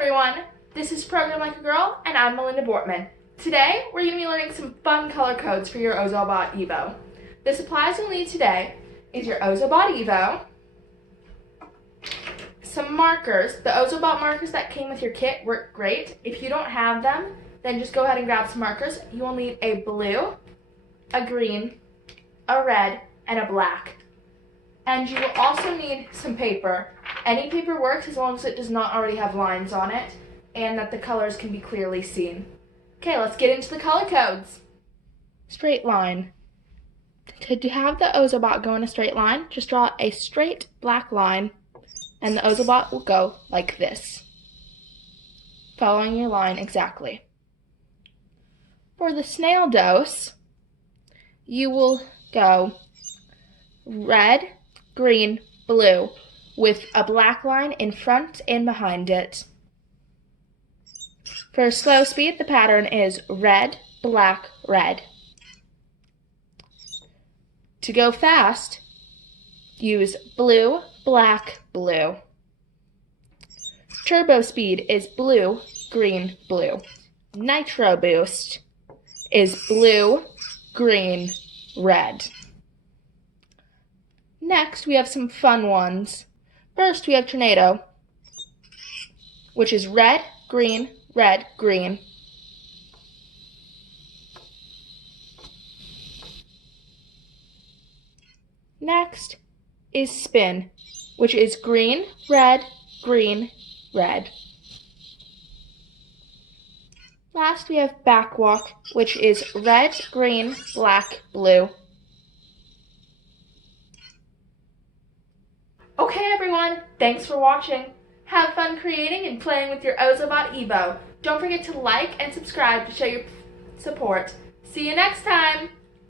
everyone, this is Program Like a Girl, and I'm Melinda Bortman. Today, we're going to be learning some fun color codes for your Ozobot Evo. The supplies you'll need today is your Ozobot Evo, some markers. The Ozobot markers that came with your kit work great. If you don't have them, then just go ahead and grab some markers. You will need a blue, a green, a red, and a black. And you will also need some paper. Any paper works as long as it does not already have lines on it and that the colors can be clearly seen. Okay, let's get into the color codes. Straight line. To have the Ozobot go in a straight line, just draw a straight black line and the Ozobot will go like this, following your line exactly. For the snail dose, you will go red, green, blue, with a black line in front and behind it. For slow speed, the pattern is red, black, red. To go fast, use blue, black, blue. Turbo speed is blue, green, blue. Nitro boost is blue, green, red. Next, we have some fun ones. First, we have tornado, which is red, green, green. Next is spin, which is green, red. Last, we have backwalk, which is red, green, black, blue. Okay everyone, thanks for watching. Have fun creating and playing with your Ozobot Evo. Don't forget to like and subscribe to show your support. See you next time!